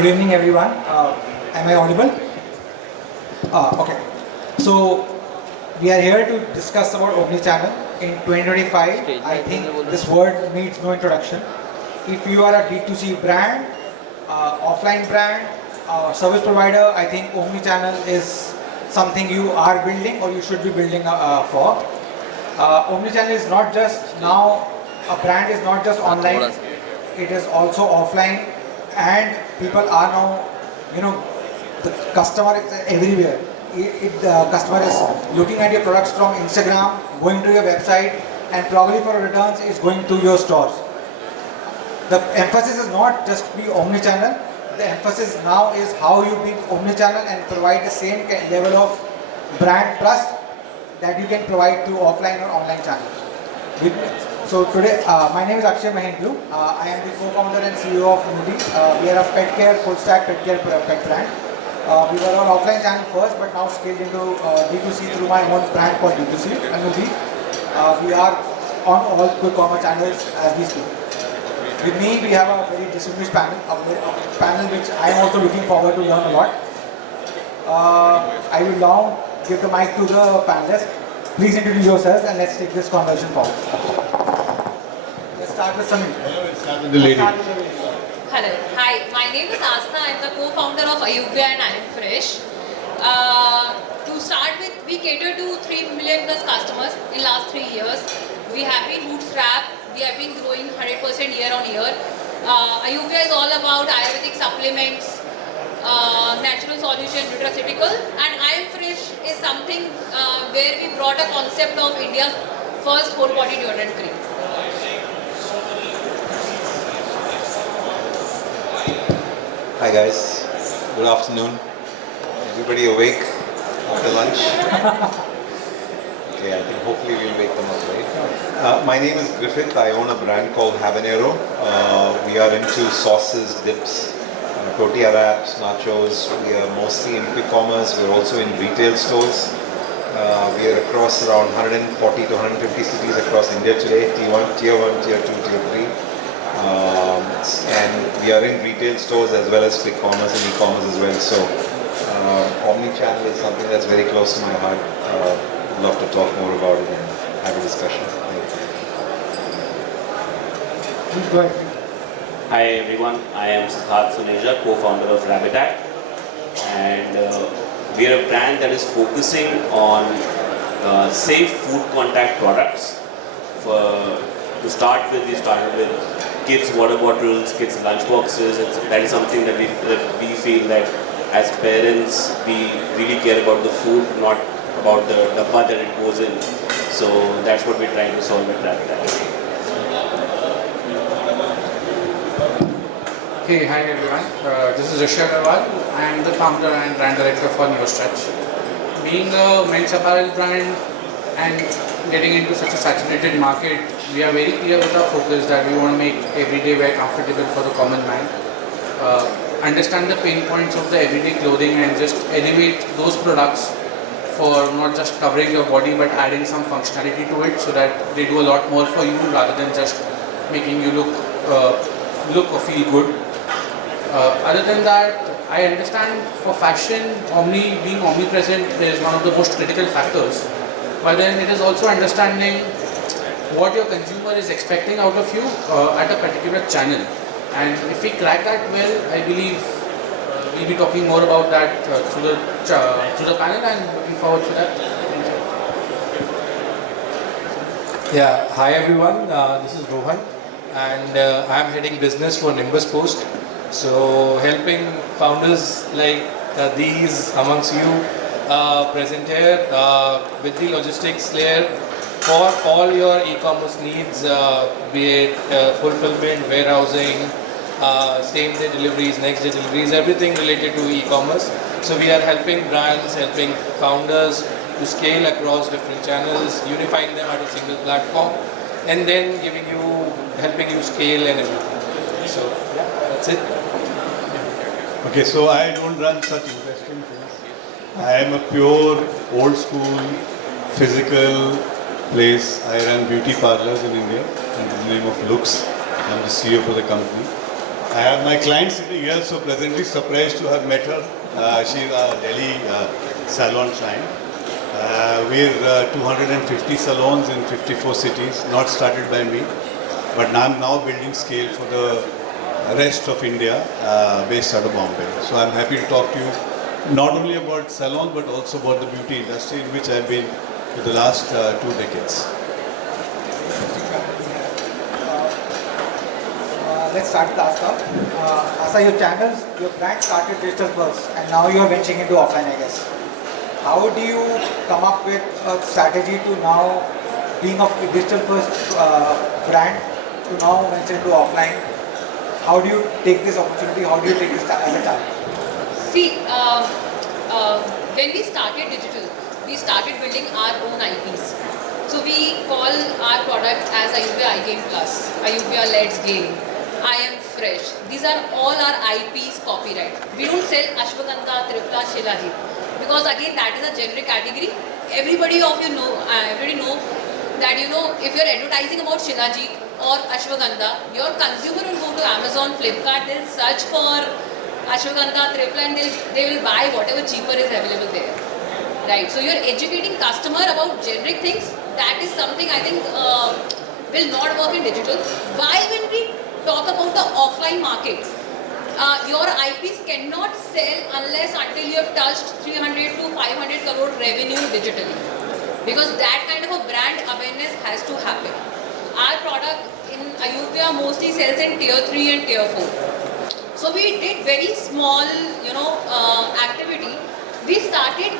Good evening, everyone. Am I audible? Okay. So we are here to discuss about Omni-Channel in 2025. I think this word needs no introduction. If you are a D2C brand, offline brand, service provider, I think Omni-Channel is something you are building or you should be building for. Omni-Channel is not just now, a brand is not just online, it is also offline, and people are now, the customer is everywhere. The customer is looking at your products from Instagram, going to your website, and probably for returns is going to your stores. The emphasis is not just be omni-channel. The emphasis now is how you be omni-channel and provide the same level of brand trust that you can provide to offline or online channels. So today, my name is Akshay Mahendru. I am the co-founder and CEO of Nootie. We are a pet care, full stack pet care pet brand. We were on offline channel first, but now scaled into D2C through my own brand called D2C and Nootie. We are on all quick commerce channels as we speak. With me, we have a very distinguished panel, a panel which I am also looking forward to learn a lot. I will now give the mic to the panelists. Please introduce yourselves and let's take this conversation forward. Let's start with Samir. Let's start with the lady. Hello. Hi. My name is Astha. I am the co-founder of Ayuvya and Imfresh. To start with, we cater to 3 million plus customers in last 3 years. We have been bootstrapped. We have been growing 100% year on year. Ayuvya is all about Ayurvedic supplements, natural solution, nutraceutical, and Imfresh is something where we brought a concept of India's first whole body deodorant cream. Hi guys, good afternoon. Everybody awake after lunch? Okay, I think hopefully we'll wake them up, right? My name is Griffith. I own a brand called Habanero. We are into sauces, dips, tortilla wraps, nachos. We are mostly in quick commerce. We're also in retail stores. We are across around 140 to 150 cities across India today, tier 1, tier 2, tier 3. And we are in retail stores as well as quick commerce and e-commerce as well. So omni-channel is something that's very close to my heart. Love to talk more about it and have a discussion. Please go ahead. Hi everyone, I am Siddharth, Suneja, co-founder of Rabitat, and we are a brand that is focusing on safe food contact products. To start with, we started with kids' water bottles, kids' lunch boxes. That is something that we feel that as parents we really care about the food, not about the dabba that it goes in. So that's what we're trying to solve at Rabitat. Hey, hi everyone. This is Rishi Agarwal. I am the founder and brand director for NimbusPost. Being a men's apparel brand and getting into such a saturated market, we are very clear with our focus that we want to make everyday wear comfortable for the common man. Understand the pain points of the everyday clothing and just elevate those products for not just covering your body but adding some functionality to it so that they do a lot more for you rather than just making you look or feel good. Other than that, I understand for fashion, being omnipresent is one of the most critical factors. But then it is also understanding what your consumer is expecting out of you at a particular channel. And if we crack that well, I believe we'll be talking more about that through the panel, and looking forward to that. Yeah, hi everyone, this is Rohan, and I'm heading business for NimbusPost. So helping founders like these amongst you present here with the logistics layer for all your e-commerce needs, be it fulfillment, warehousing, same day deliveries, next day deliveries, everything related to e-commerce. So we are helping brands, helping founders to scale across different channels, unifying them at a single platform, and then helping you scale and everything. So yeah, that's it. Okay, so I don't run such interesting things. I am a pure old school physical place. I run beauty parlors in India under the name of Looks. I'm the CEO for the company. I have my client sitting here, so pleasantly surprised to have met her. She's a Delhi Salon client. We're 250 salons in 54 cities, not started by me, but I'm now building scale for the rest of India, based out of Bombay. So I'm happy to talk to you not only about salon, but also about the beauty industry, in which I've been for the last 2 decades. Let's start with Astha. Astha, your channels, your brand started digital first, and now you are venturing into offline, I guess. How do you come up with a strategy to now being a digital first brand to now venture into offline? How do you take this opportunity? How do you take this as a challenge? See, when we started digital, we started building our own IPs. So we call our product as Ayuvya iGain Plus, Ayuvya Let's Gain, I am fresh. These are all our IPs copyright. We don't sell Ashwagandha, Tripla, Shilajit, because again that is a generic category. Everybody know that if you're advertising about Shilajit or Ashwagandha, your consumer will go to Amazon, Flipkart, they'll search for Ashwagandha, Tripla, and they will buy whatever cheaper is available there. Right? So you're educating customer about generic things. That is something I think will not work in digital. While when we talk about the offline market, your IPs cannot sell unless until you have touched 300 to 500 crore revenue digitally, because that kind of a brand awareness has to happen. Our product in Ayuvya mostly sells in tier 3 and tier 4. So we did very small activity. We started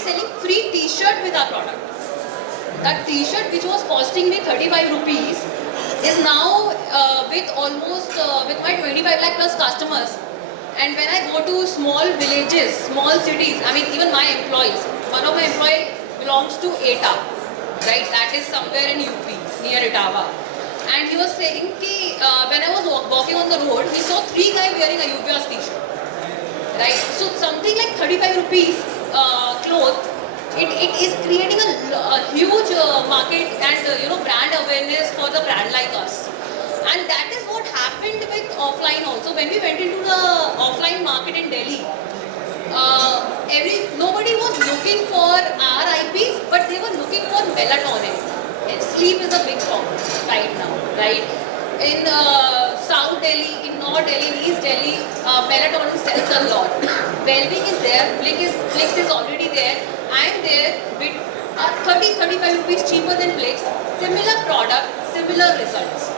selling free t-shirt with our product. That t-shirt which was costing me 35 rupees is now with my 25 lakh plus customers. And when I go to small villages, small cities, I mean even my employees, one of my employees belongs to ETA, right? That is somewhere in UP, near Etawah. And he was saying that when I was walking on the road, he saw 3 guys wearing a Ayuvya's t-shirt, right? So something like 35 rupees cloth, it is creating a huge market and brand awareness for the brand like us. And that is what happened with offline also. When we went into the offline market in Delhi, nobody was looking for our IPs, but they were looking for melatonin. And sleep is a big problem right now, right? In South Delhi, in North Delhi, in East Delhi, melatonin sells a lot. Wellbeing is there, Blix is already there. I am there with 30-35 rupees cheaper than Blix, similar product, similar results,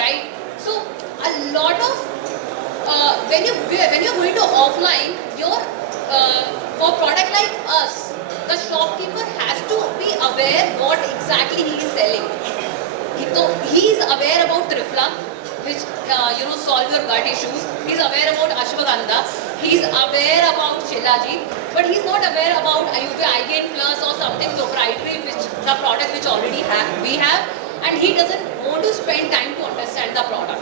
right? So a lot of when you're going to offline, for product like us, the shopkeeper has to be aware what exactly he is selling. He is aware about Tripla, which solve your gut issues. He's aware about Ashwagandha. He's aware about Shilajit, but he's not aware about Ayuvya iGain Plus or something proprietary, which the product which already we have, and he doesn't want to spend time to understand the product.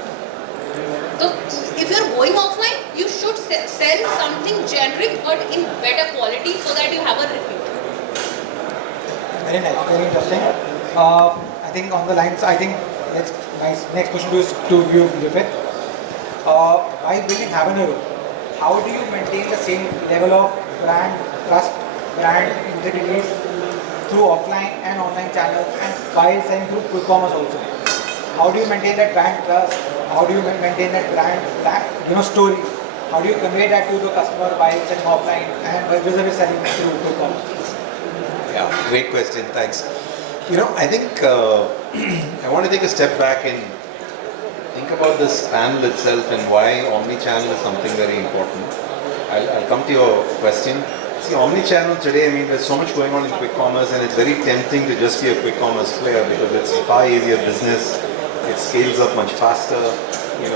So if you're going offline, you should sell something generic but in better quality so that you have a repeat. Very nice, very interesting. I think on the lines, my next question is to you, Griffith. By building Habanero, how do you maintain the same level of brand trust, brand integrities through offline and online channels, and by selling through quick commerce also? How do you maintain that brand trust? How do you maintain that brand story? How do you convey that to the customer by selling offline and by vis-a-vis selling through quick commerce? Yeah, great question. Thanks. I think I want to take a step back and think about this panel itself and why Omni-Channel is something very important. I'll come to your question. See, Omni-Channel today, there's so much going on in quick commerce, and it's very tempting to just be a quick commerce player because it's a far easier business. It scales up much faster. You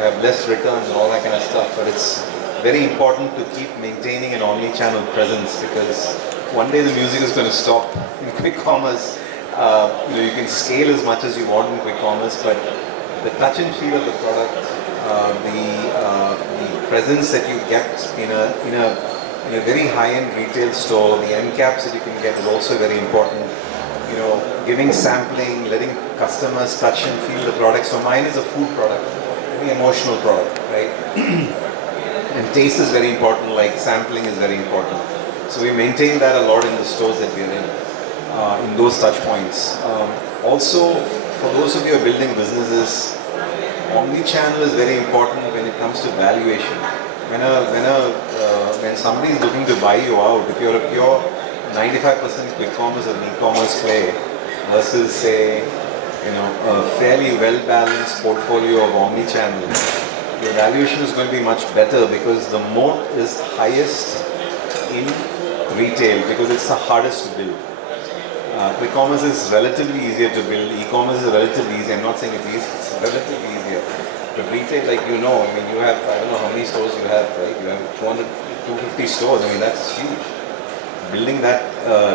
have less returns and all that kind of stuff. But it's very important to keep maintaining an Omni-Channel presence, because one day the music is going to stop in quick commerce. You can scale as much as you want in quick commerce, but the touch and feel of the product, the presence that you get in a very high-end retail store, the end caps that you can get is also very important. Giving sampling, letting customers touch and feel the product. So mine is a food product, very emotional product, right? And taste is very important, like sampling is very important. So we maintain that a lot in the stores that we are in those touch points. Also, for those of you who are building businesses, Omni-channel is very important when it comes to valuation. When somebody is looking to buy you out, if you're a pure 95% quick commerce or e-commerce play versus say, a fairly well-balanced portfolio of Omni-channel, your valuation is going to be much better because the moat is highest in retail because it's the hardest to build. Quick commerce is relatively easier to build. E-commerce is relatively easy. I'm not saying it's easy. It's relatively easier. But retail, like you have, I don't know how many stores you have, right? You have 200, 250 stores. I mean, that's huge. Building that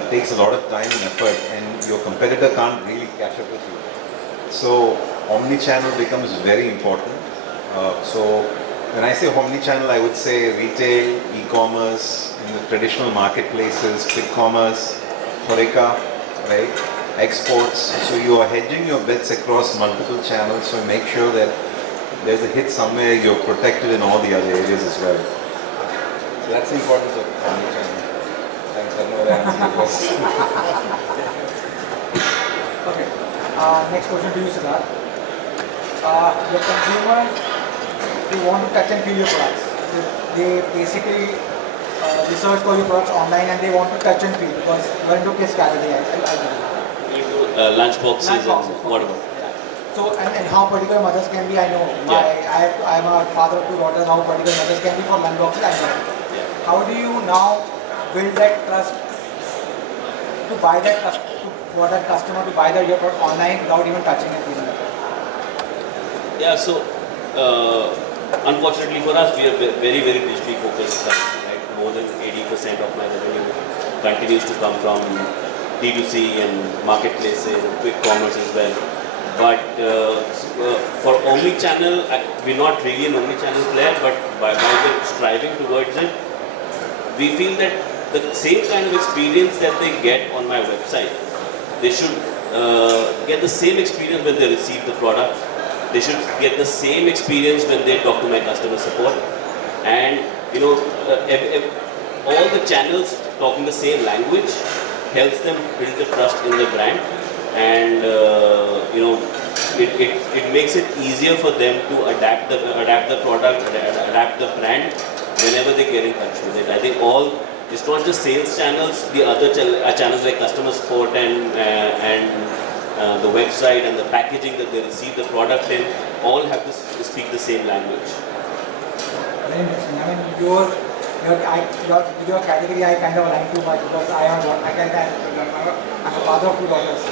takes a lot of time and effort, and your competitor can't really catch up with you. So, omni-channel becomes very important. So, when I say omni-channel, I would say retail, e-commerce, in the traditional marketplaces, quick commerce, Horeca, right? Exports. So you are hedging your bets across multiple channels. So make sure that there's a hit somewhere. You're protected in all the other areas as well. So that's the importance of omni-channel. Thanks. I know that answers your question. Okay. Next question to you, Siddharth. Your consumers, they want to touch and feel your products. They basically research for your products online and they want to touch and feel because you're into kids category, I believe. Into lunch boxes and whatever. So, and how particular mothers can be, I know. I'm a father of 2 daughters, how particular mothers can be for lunch boxes, I know. Yeah. How do you now build that trust to buy that for that customer to buy your product online without even touching and feeling it? Yeah, so unfortunately for us, we are very, very digitally focused company, right? More than 80% of my revenue continues to come from D2C and marketplaces and quick commerce as well. But for omni-channel, we're not really an omni-channel player, but by we're striving towards it, we feel that the same kind of experience that they get on my website, they should get the same experience when they receive the product. They should get the same experience when they talk to my customer support. And all the channels talking the same language helps them build the trust in the brand. And it makes it easier for them to adapt the product, adapt the brand whenever they get in touch with it. I think it's not just sales channels, the other channels like customer support and the website and the packaging that they receive the product in, all have to speak the same language. Very interesting. I mean, your category I kind of align too much because I'm a father of 2 daughters.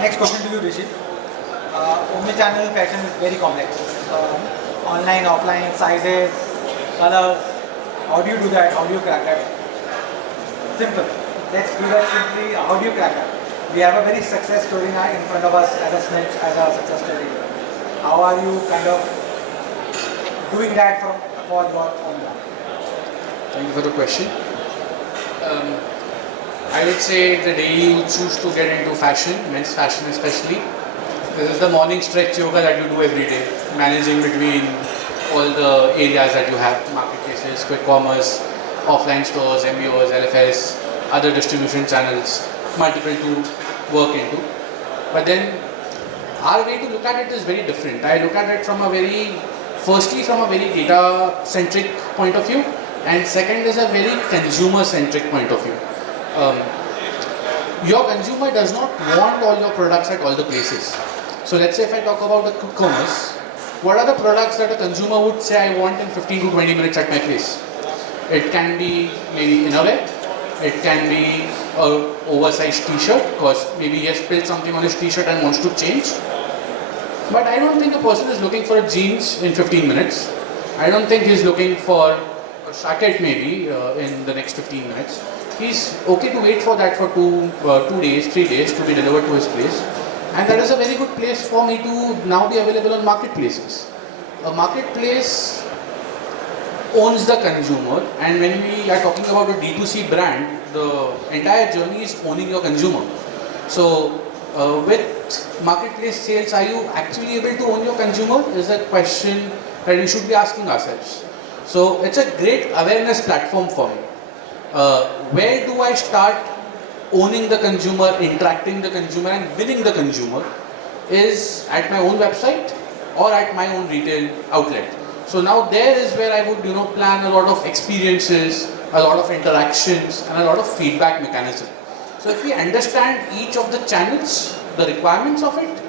Next question to you, Rishi. Omni-channel fashion is very complex. Online, offline, sizes, colors. How do you do that? How do you crack that? Simple. Let's do that simply. How do you crack that? We have a very success story now in front of us as a snitch, as a success story. How are you kind of doing that for your own brand? Thank you for the question. I would say the day you choose to get into fashion, men's fashion especially, this is the morning stretch yoga that you do every day, managing between all the areas that you have, marketplaces, quick commerce, offline stores, MBOs, LFS, other distribution channels, multiple to work into. But then our way to look at it is very different. I look at it firstly from a very data-centric point of view, and second is a very consumer-centric point of view. Your consumer does not want all your products at all the places. So let's say if I talk about the quick commerce, what are the products that a consumer would say I want in 15 to 20 minutes at my place? It can be maybe innerwear, it can be an oversized t-shirt because maybe he has spilled something on his t-shirt and wants to change. But I don't think a person is looking for a jeans in 15 minutes. I don't think he's looking for a jacket maybe in the next 15 minutes. He's okay to wait for that for 2 days, 3 days to be delivered to his place. And that is a very good place for me to now be available on marketplaces. A marketplace owns the consumer, and when we are talking about a D2C brand, the entire journey is owning your consumer. So with marketplace sales, are you actually able to own your consumer? Is a question that we should be asking ourselves. So it's a great awareness platform for me. Where do I start owning the consumer, interacting the consumer and winning the consumer is at my own website or at my own retail outlet. So now there is where I would plan a lot of experiences, a lot of interactions and a lot of feedback mechanism. So if we understand each of the channels, the requirements of it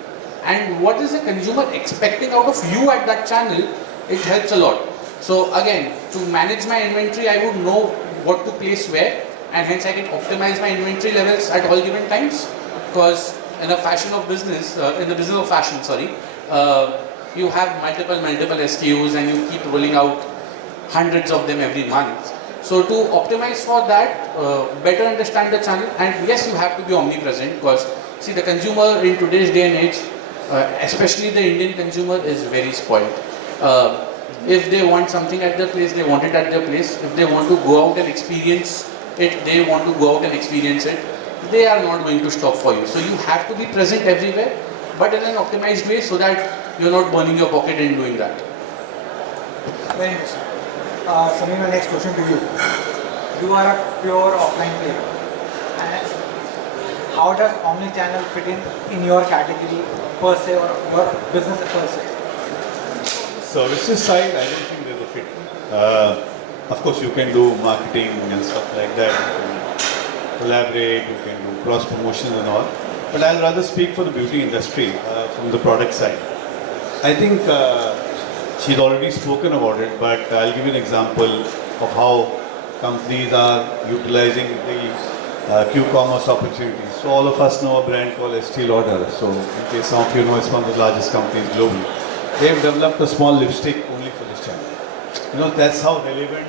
and what is the consumer expecting out of you at that channel, it helps a lot. So again, to manage my inventory, I would know what to place where and hence I can optimize my inventory levels at all given times, because in a fashion of business, in the business of fashion, you have multiple SKUs and you keep rolling out hundreds of them every month. So to optimize for that, better understand the channel, and yes, you have to be omnipresent, because see, the consumer in today's day and age, especially the Indian consumer, is very spoiled. If they want something at their place, they want it at their place. If they want to go out and experience it, they want to go out and experience it. They are not going to stop for you. So you have to be present everywhere, but in an optimized way so that you're not burning your pocket in doing that. Very interesting. Samir, my next question to you. You are a pure offline player. And how does Omni-Channel fit in your category per se or your business per se? Services side, I don't think there's a fit. Of course, you can do marketing and stuff like that. You can collaborate, you can do cross promotions and all. But I'll rather speak for the beauty industry from the product side. I think she's already spoken about it, but I'll give you an example of how companies are utilizing the Q-commerce opportunities. So all of us know a brand called Estee Lauder. So in case some of you know, it's one of the largest companies globally. They've developed a small lipstick only for this channel. That's how relevant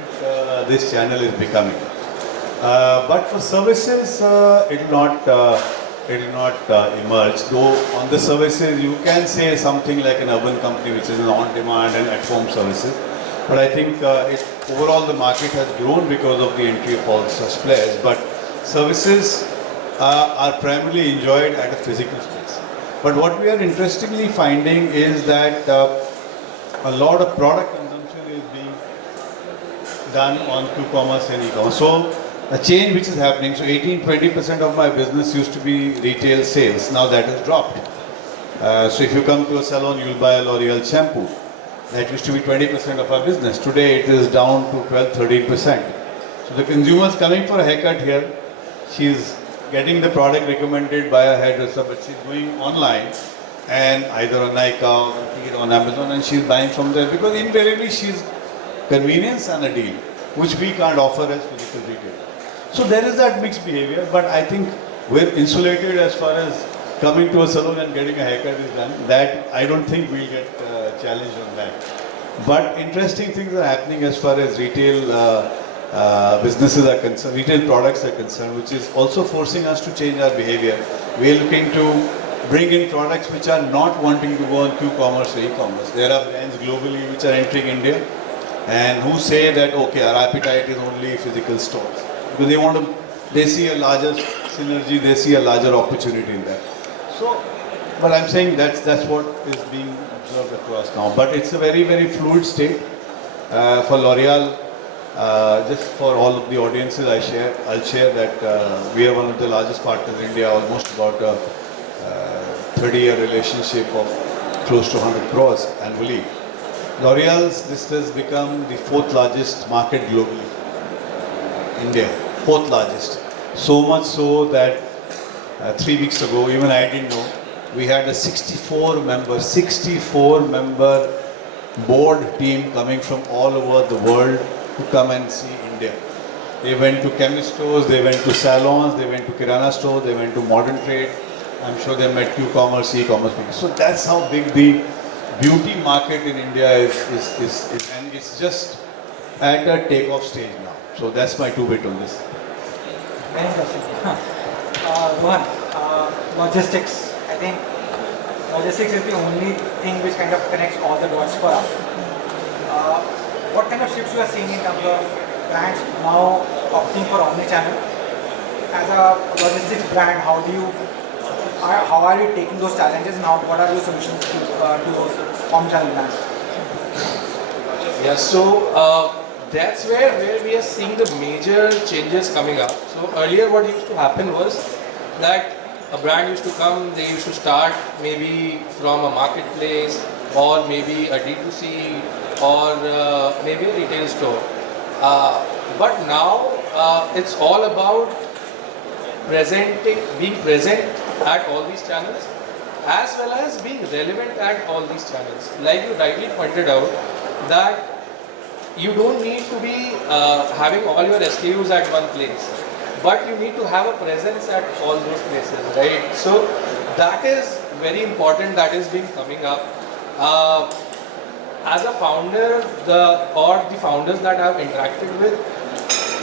this channel is becoming. But for services, it will not emerge. Though on the services, you can say something like an urban company, which is an on-demand and at-home services. But I think overall the market has grown because of the entry of all such players. But services are primarily enjoyed at a physical space. But what we are interestingly finding is that a lot of product consumption is being done on Q-commerce and e-commerce. So a change which is happening. So 18-20% of my business used to be retail sales. Now that has dropped. So if you come to a salon, you'll buy a L'Oreal shampoo. That used to be 20% of our business. Today it is down to 12-13%. So the consumer is coming for a haircut here. She's getting the product recommended by a hairdresser, but she's going online and either on Nykaa or on Amazon, and she's buying from there because invariably she's convenience and a deal, which we can't offer as physical retail. So there is that mixed behavior, but I think we're insulated as far as coming to a salon and getting a haircut is done. That I don't think we'll get challenged on that. But interesting things are happening as far as retail businesses are concerned, retail products are concerned, which is also forcing us to change our behavior. We are looking to bring in products which are not wanting to go on Q-commerce or e-commerce. There are brands globally which are entering India and who say that, okay, our appetite is only physical stores. Because they see a larger synergy, they see a larger opportunity in that. So, but I'm saying that's what is being observed across now. But it's a very, very fluid state. For L'Oreal, just for all of the audiences I'll share that we are one of the largest partners in India, almost about a 30-year relationship of close to 100 crores annually. L'Oreal's this has become the 4th largest market globally. India, 4th largest. So much so that 3 weeks ago, even I didn't know, we had a 64 member board team coming from all over the world to come and see India. They went to chemist stores, they went to salons, they went to kirana stores, they went to modern trade. I'm sure they met Q-commerce, e-commerce people. So that's how big the beauty market in India is, and it's just at a takeoff stage now. So that's my 2 bit on this. Very interesting. Rohan, logistics. I think logistics is the only thing which kind of connects all the dots for us. What kind of shifts you are seeing in terms of brands now opting for Omni-Channel? As a logistics brand, how do you how are you taking those challenges and what are your solutions to those omnichannel brands? Yeah, so that's where we are seeing the major changes coming up. So earlier what used to happen was that a brand used to come, they used to start maybe from a marketplace or maybe a D2C or maybe a retail store. But now it's all about being present at all these channels as well as being relevant at all these channels. Like you rightly pointed out that you don't need to be having all your SKUs at one place, but you need to have a presence at all those places, right? So that is very important, that is being coming up. As a founder, the founders that I have interacted with,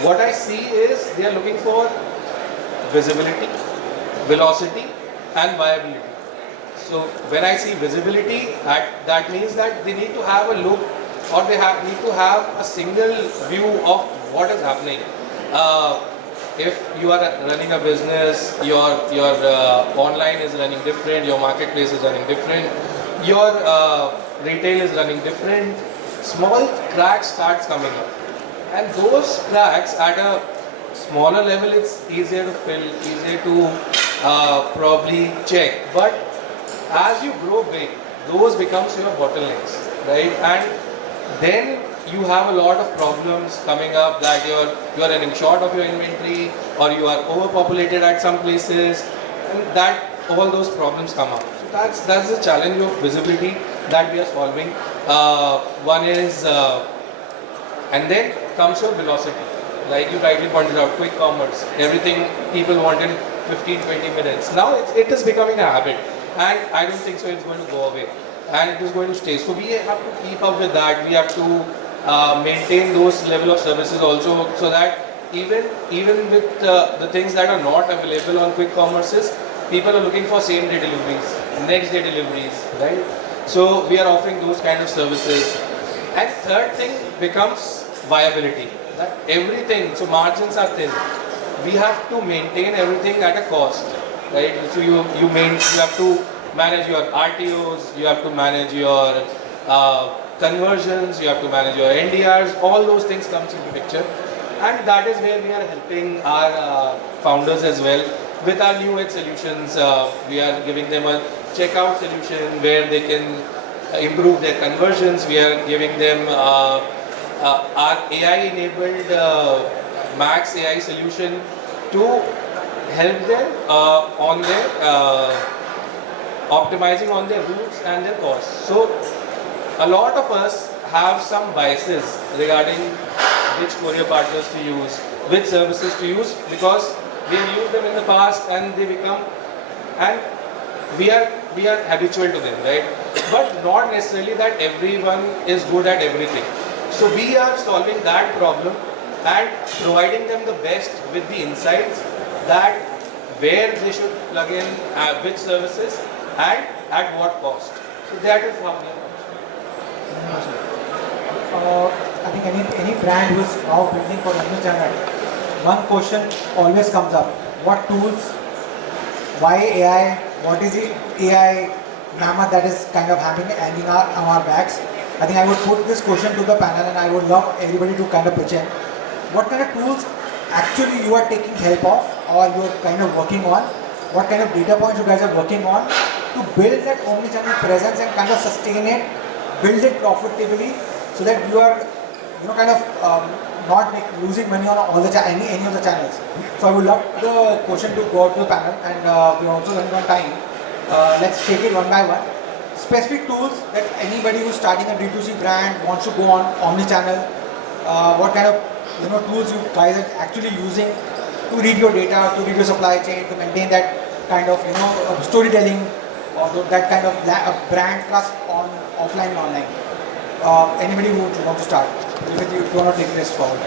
what I see is they are looking for visibility, velocity and viability. So when I see visibility, that means that they need to have a look or they need to have a single view of what is happening. If you are running a business, your online is running different, your marketplace is running different, your retail is running different, small cracks starts coming up. And those cracks at a smaller level, it's easier to fill, easier to probably check. But as you grow big, those becomes your bottlenecks, right? And then you have a lot of problems coming up that you're running short of your inventory or you are overpopulated at some places, and that all those problems come up. So that's the challenge of visibility that we are solving. One is, and then comes your velocity. Like you rightly pointed out, quick commerce, everything people want in 15-20 minutes. Now it is becoming a habit, and I don't think so it's going to go away, and it is going to stay. So we have to keep up with that. We have to maintain those level of services also, so that even with the things that are not available on quick commerces, people are looking for same day deliveries, next day deliveries, right? So we are offering those kind of services. And third thing becomes viability. That everything, so margins are thin. We have to maintain everything at a cost, right? So you have to manage your RTOs, you have to manage your conversions, you have to manage your NDRs, all those things comes into picture. And that is where we are helping our founders as well. With our new age solutions, we are giving them a checkout solution where they can improve their conversions. We are giving them our AI-enabled Max AI solution to help them on their optimizing on their routes and their costs. So a lot of us have some biases regarding which courier partners to use, which services to use, because we have used them in the past and they become, and we are habitual to them, right? But not necessarily that everyone is good at everything. So we are solving that problem and providing them the best with the insights that where they should plug in which services and at what cost. So that is how we are. I think any brand who is now building for omnichannel, one question always comes up: what tools? Why AI? What is the AI mammoth that is kind of hanging on our backs? I think I would put this question to the panel, and I would love everybody to kind of pitch in. What kind of tools actually you are taking help of, or you are kind of working on? What kind of data points you guys are working on to build that omnichannel presence and kind of sustain it, build it profitably, so that you are, kind of not losing money on all the any of the channels. So I would love the question to go out to the panel, and we are also running on time. Let's take it one by one. Specific tools that anybody who's starting a D2C brand wants to go on omnichannel. What kind of tools you guys are actually using to read your data, to read your supply chain, to maintain that kind of storytelling, or that kind of brand trust on offline and online. Anybody who wants to start? If you want to take this forward.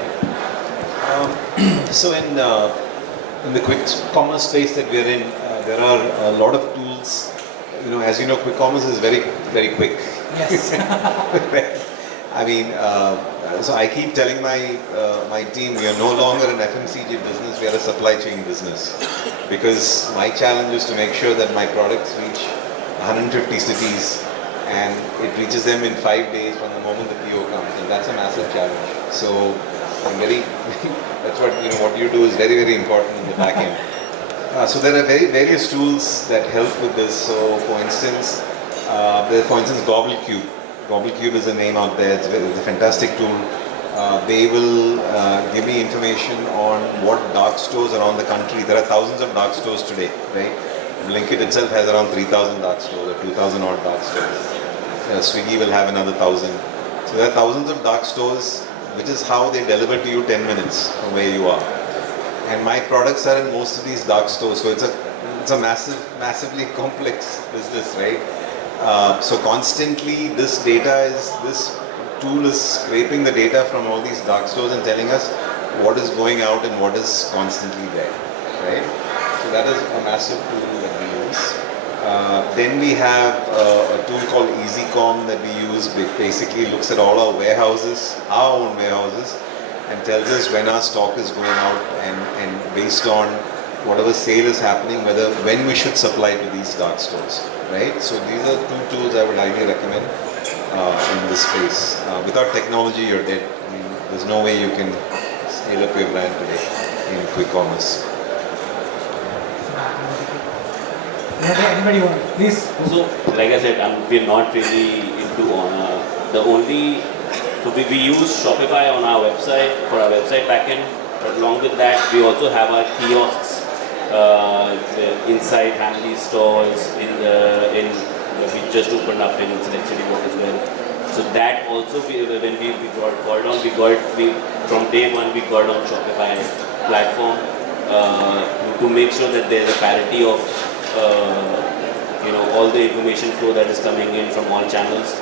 So in the quick commerce space that we're in, there are a lot of tools. As you know, quick commerce is very, very quick. Yes. I mean, so I keep telling my team, we are no longer an FMCG business, we are a supply chain business. Because my challenge is to make sure that my products reach 150 cities and it reaches them in 5 days from the moment the PO comes, and that's a massive challenge. So I'm very, that's what, you know, what you do is very, very important in the back end. So there are various tools that help with this. So for instance, Gobble Cube. Gobble Cube is a name out there. It's a fantastic tool. They will give me information on what dark stores around the country. There are thousands of dark stores today, right? Blinkit itself has around 3,000 dark stores or 2,000 odd dark stores. Swiggy will have another 1,000. So there are thousands of dark stores, which is how they deliver to you 10 minutes from where you are. And my products are in most of these dark stores, so it's a massively complex business, right? So constantly this tool is scraping the data from all these dark stores and telling us what is going out and what is constantly there, right? So that is a massive tool that we use. Then we have a tool called EasyCom that we use, which basically looks at all our warehouses, our own warehouses, and tells us when our stock is going out and based on whatever sale is happening, when we should supply to these dark stores, right? So these are two tools I would highly recommend in this space. Without technology, you're dead. I mean, there's no way you can scale up your brand today in quick commerce. Anybody want? Please. So, like I said, we're not really into so we use Shopify on our website for our website backend, but along with that, we also have our kiosks inside Hamley stores. We just opened up in Select City Walk as well. So that also, when we got called on, from day one we got on Shopify platform to make sure that there's a parity of all the information flow that is coming in from all channels.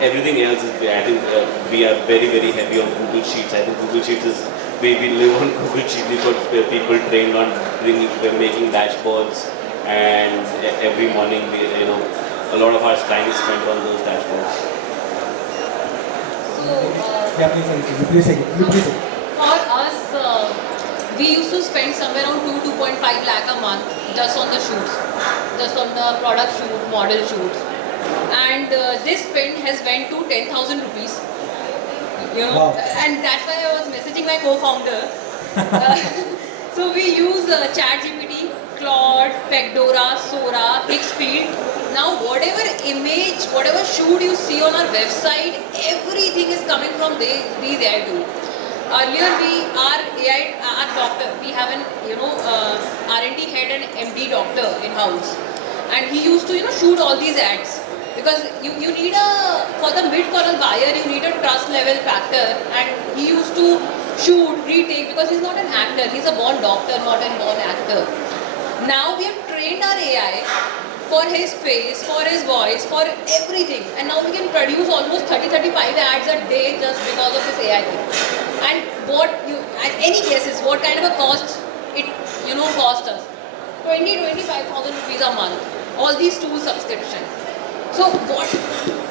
Everything else is, I think we are very, very heavy on Google Sheets. I think Google Sheets is, we live on Google Sheets. We've got people trained on making dashboards, and every morning a lot of our time is spent on those dashboards. So, Yeah, please say it. for us, we used to spend somewhere around 2.5 lakh a month just on the shoots, just on the product shoot, model shoots. And this spend has went to 10,000 rupees. Wow. And that's why I was messaging my co-founder. So we use ChatGPT, Claude, Pecdora, Sora, Hixfield. Now whatever image, whatever shoot you see on our website, everything is coming from these AI tools. Earlier our doctor, we have an R&D head and MD doctor in house, and he used to shoot all these ads. Because you need for the mid-funnel buyer, you need a trust level factor, and he used to shoot, retake, because he's not an actor, he's a born doctor, not a born actor. Now we have trained our AI for his face, for his voice, for everything, and now we can produce almost 30-35 ads a day just because of this AI thing. And any guesses, what kind of a cost it cost us? 20,000-25,000 rupees a month, all these tools subscription. So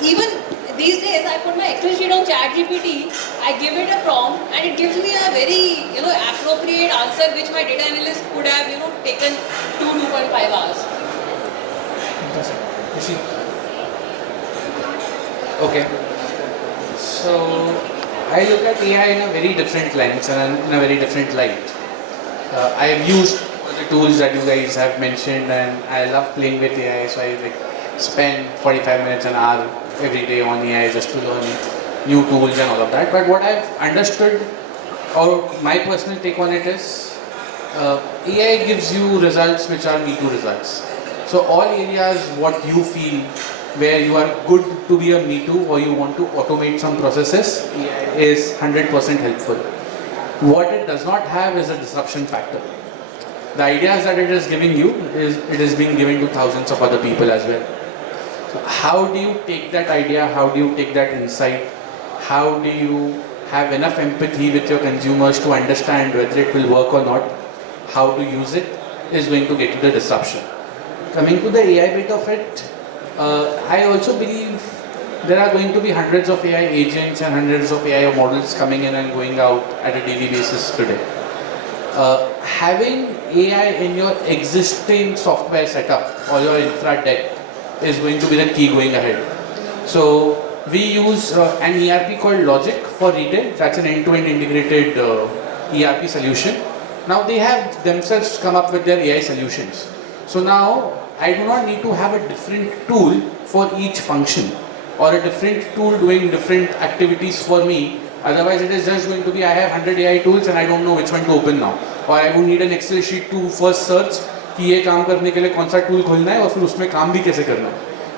even these days I put my Excel sheet on ChatGPT, I give it a prompt and it gives me a very appropriate answer which my data analyst could have taken 2.5 hours. Interesting. Rishi. Okay. So I look at AI in a very different lens and in a very different light. I have used all the tools that you guys have mentioned, and I love playing with AI, so I spend 45 minutes, an hour every day on AI just to learn new tools and all of that. But what I've understood, or my personal take on it is, AI gives you results which are Me Too results. So all areas what you feel where you are good to be a Me Too or you want to automate some processes, AI is 100% helpful. What it does not have is a disruption factor. The ideas that it is giving you, it is being given to thousands of other people as well. So how do you take that idea? How do you take that insight? How do you have enough empathy with your consumers to understand whether it will work or not? How to use it is going to get you the disruption. Coming to the AI bit of it, I also believe there are going to be hundreds of AI agents and hundreds of AI models coming in and going out at a daily basis today. Having AI in your existing software setup or your infra deck is going to be the key going ahead. So we use an ERP called Logic for retail. That's an end-to-end integrated ERP solution. Now they have themselves come up with their AI solutions. So now I do not need to have a different tool for each function or a different tool doing different activities for me. Otherwise it is just going to be I have 100 AI tools and I don't know which one to open now. Or I would need an Excel sheet to first search कि ये काम करने के लिए कौन सा tool खोलना है और फिर उसमें काम भी कैसे करना है.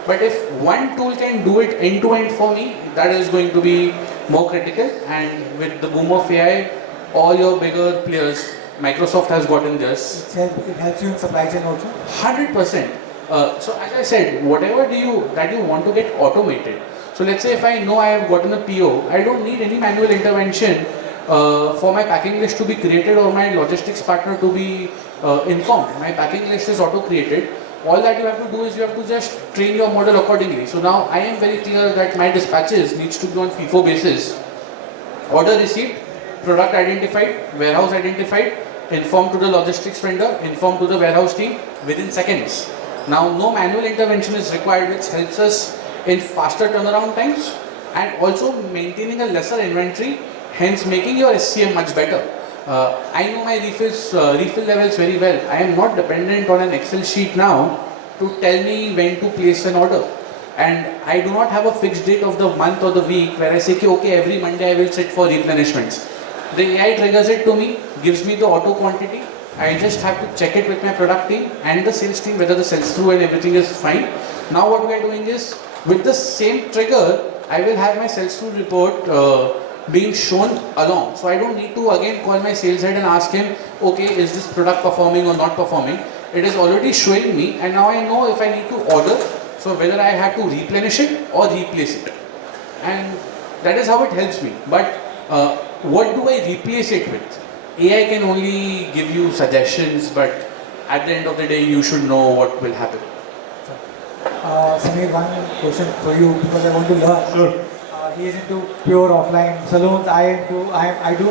But if one tool can do it end to end for me, that is going to be more critical. And with the boom of AI, all your bigger players, Microsoft has gotten this. It helps you in supply chain also? 100%. So as I said, whatever that you want to get automated. So let's say if I know I have gotten a PO, I don't need any manual intervention for my packing list to be created or my logistics partner to be informed. My packing list is auto-created. All that you have to do is you have to just train your model accordingly. So now I am very clear that my dispatches needs to be on FIFO basis. Order received, product identified, warehouse identified, informed to the logistics vendor, informed to the warehouse team within seconds. Now no manual intervention is required, which helps us in faster turnaround times and also maintaining a lesser inventory, hence making your SCM much better. I know my refill levels very well. I am not dependent on an Excel sheet now to tell me when to place an order. And I do not have a fixed date of the month or the week where I say, okay, every Monday I will sit for replenishments. The AI triggers it to me, gives me the auto quantity. I just have to check it with my product team and the sales team whether the sales through and everything is fine. Now what we are doing is, with the same trigger, I will have my sales through report being shown along. So I don't need to again call my sales head and ask him, okay, is this product performing or not performing? It is already showing me and now I know if I need to order, so whether I have to replenish it or replace it. And that is how it helps me. But what do I replace it with? AI can only give you suggestions, but at the end of the day, you should know what will happen. Samir, one question for you because I want to learn. Sure. He is into pure offline salons. I do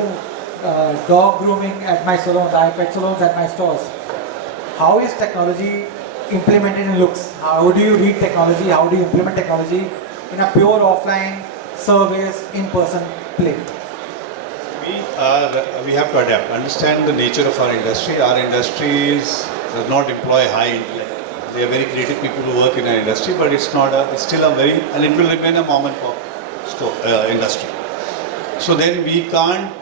dog grooming at my salons. I have pet salons at my stores. How is technology implemented in looks? How do you read technology? How do you implement technology in a pure offline service, in-person play? We have to adapt, understand the nature of our industry. Our industry does not employ high intellect. They are very creative people who work in our industry, but it's still a very, and it will remain a mom and pop industry. So then we can't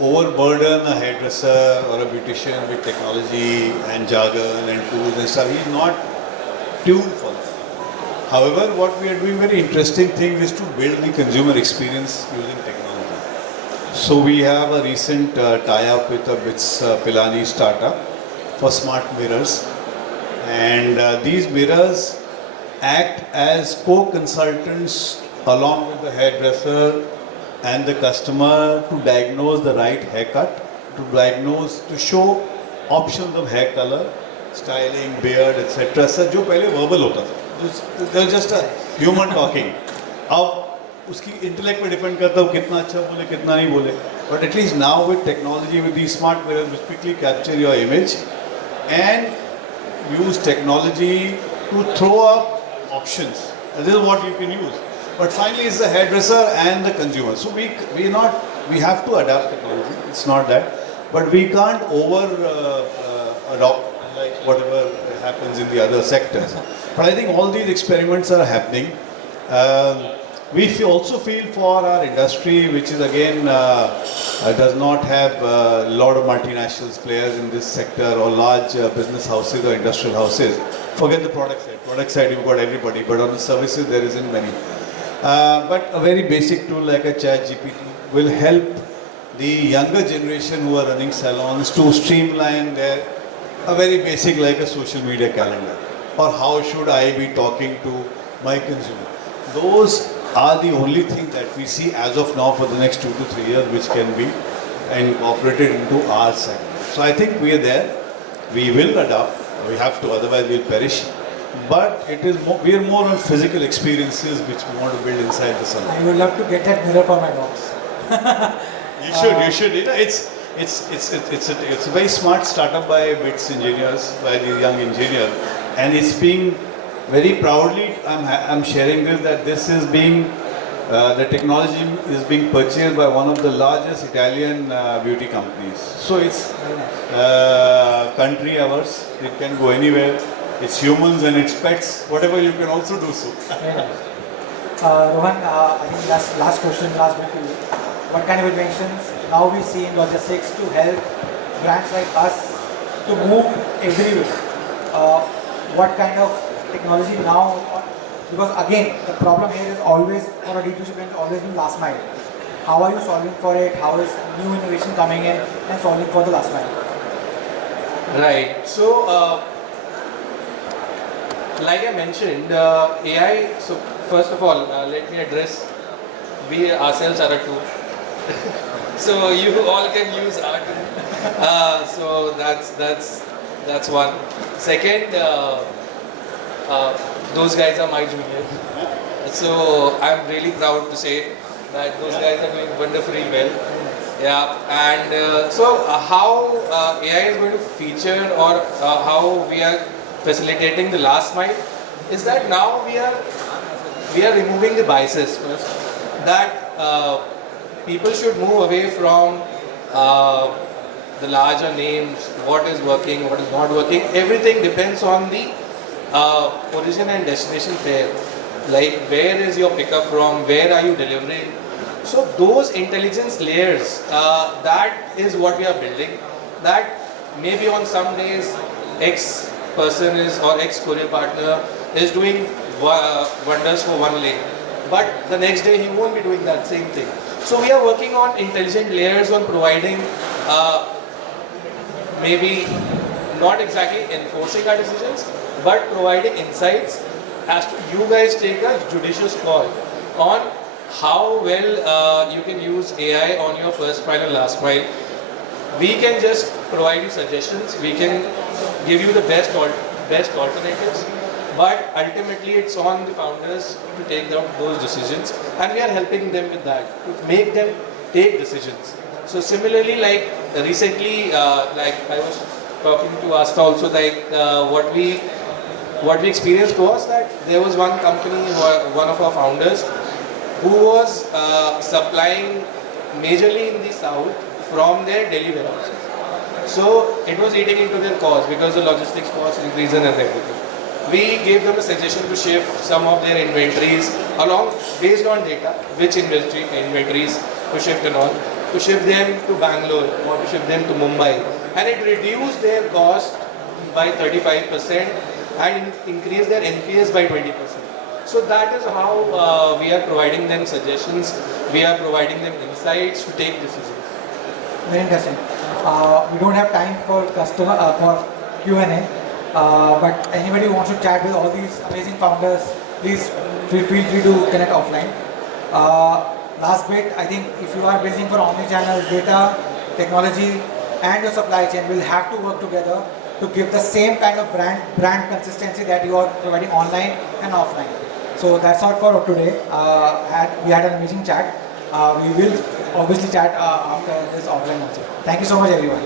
overburden a hairdresser or a beautician with technology and jargon and tools and stuff. He's not tuned for that. However, what we are doing very interesting thing is to build the consumer experience using technology. So we have a recent tie-up with a BITS Pilani startup for smart mirrors. And these mirrors act as co-consultants along with the hairdresser and the customer to diagnose the right haircut, to show options of hair color, styling, beard, etc. Sir, जो पहले verbal होता था, they're just a human talking. अब उसकी intellect पे depend करता है वो कितना अच्छा बोले कितना नहीं बोले. But at least now with technology, with these smart mirrors which quickly capture your image and use technology to throw up options. And this is what you can use. But finally, it's the hairdresser and the consumer. So we have to adapt technology. It's not that, but we can't adopt like whatever happens in the other sectors. But I think all these experiments are happening. We also feel for our industry, which is again does not have a lot of multinationals players in this sector or large business houses or industrial houses. Forget the product side. Product side, you've got everybody, but on the services, there isn't many. But a very basic tool like a ChatGPT will help the younger generation who are running salons to streamline a very basic like a social media calendar, or how should I be talking to my consumer. Those are the only thing that we see as of now for the next 2 to 3 years which can be incorporated into our segment. So I think we are there. We will adapt. We have to, otherwise we'll perish. but it is we are more on physical experiences which we want to build inside the salon. I would love to get that mirror for my dogs. You should. You know, it's a very smart startup by BITS engineers, by the young engineer, and it's being very proudly. I'm sharing this that this is being the technology is being purchased by one of the largest Italian beauty companies. So it's country ours. It can go anywhere. It's humans and it's pets. Whatever you can also do so. Very nice. Rohan, I think last question, last bit to you. What kind of inventions now we see in logistics to help brands like us to move everywhere? What kind of technology now? Because again, the problem here is always for a D2C brand, always been last mile. How are you solving for it? How is new innovation coming in and solving for the last mile? Right. So, like I mentioned, AI. So first of all, let me address. We ourselves are a tool. So you all can use our tool. So that's one. Second, those guys are my juniors. So I'm really proud to say that those guys are doing wonderfully well. Yeah, and so how AI is going to feature or how we are facilitating the last mile is that now we are removing the biases first. That people should move away from the larger names, what is working, what is not working. Everything depends on the origin and destination pair. Like where is your pickup from, where are you delivering. So those intelligence layers, that is what we are building. That maybe on some days X person is or X courier partner is doing wonders for one lane, but the next day he won't be doing that same thing. So we are working on intelligent layers on providing maybe not exactly enforcing our decisions, but providing insights as to you guys take a judicious call on how well you can use AI on your first mile and last mile. We can just provide you suggestions, we can give you the best alternatives, but ultimately it's on the founders to take down those decisions, and we are helping them with that, to make them take decisions. So similarly, like recently, like I was talking to Astha also, like what we experienced was that there was one company, one of our founders, who was supplying majorly in the south from their Delhi warehouses. So it was eating into their cost because the logistics cost increase and everything. We gave them a suggestion to shift some of their inventories along based on data, which inventories to shift and all, to shift them to Bangalore or to shift them to Mumbai, and it reduced their cost by 35% and increased their NPS by 20%. So that is how we are providing them suggestions, we are providing them insights to take decisions. Very interesting. We don't have time for for Q&A, but anybody who wants to chat with all these amazing founders, please feel free to connect offline. Last bit, I think if you are building for omni-channel, data, technology, and your supply chain will have to work together to give the same kind of brand consistency that you are providing online and offline. So that's all for today. We had an amazing chat. We will obviously chat after this offline also. Thank you so much, everyone.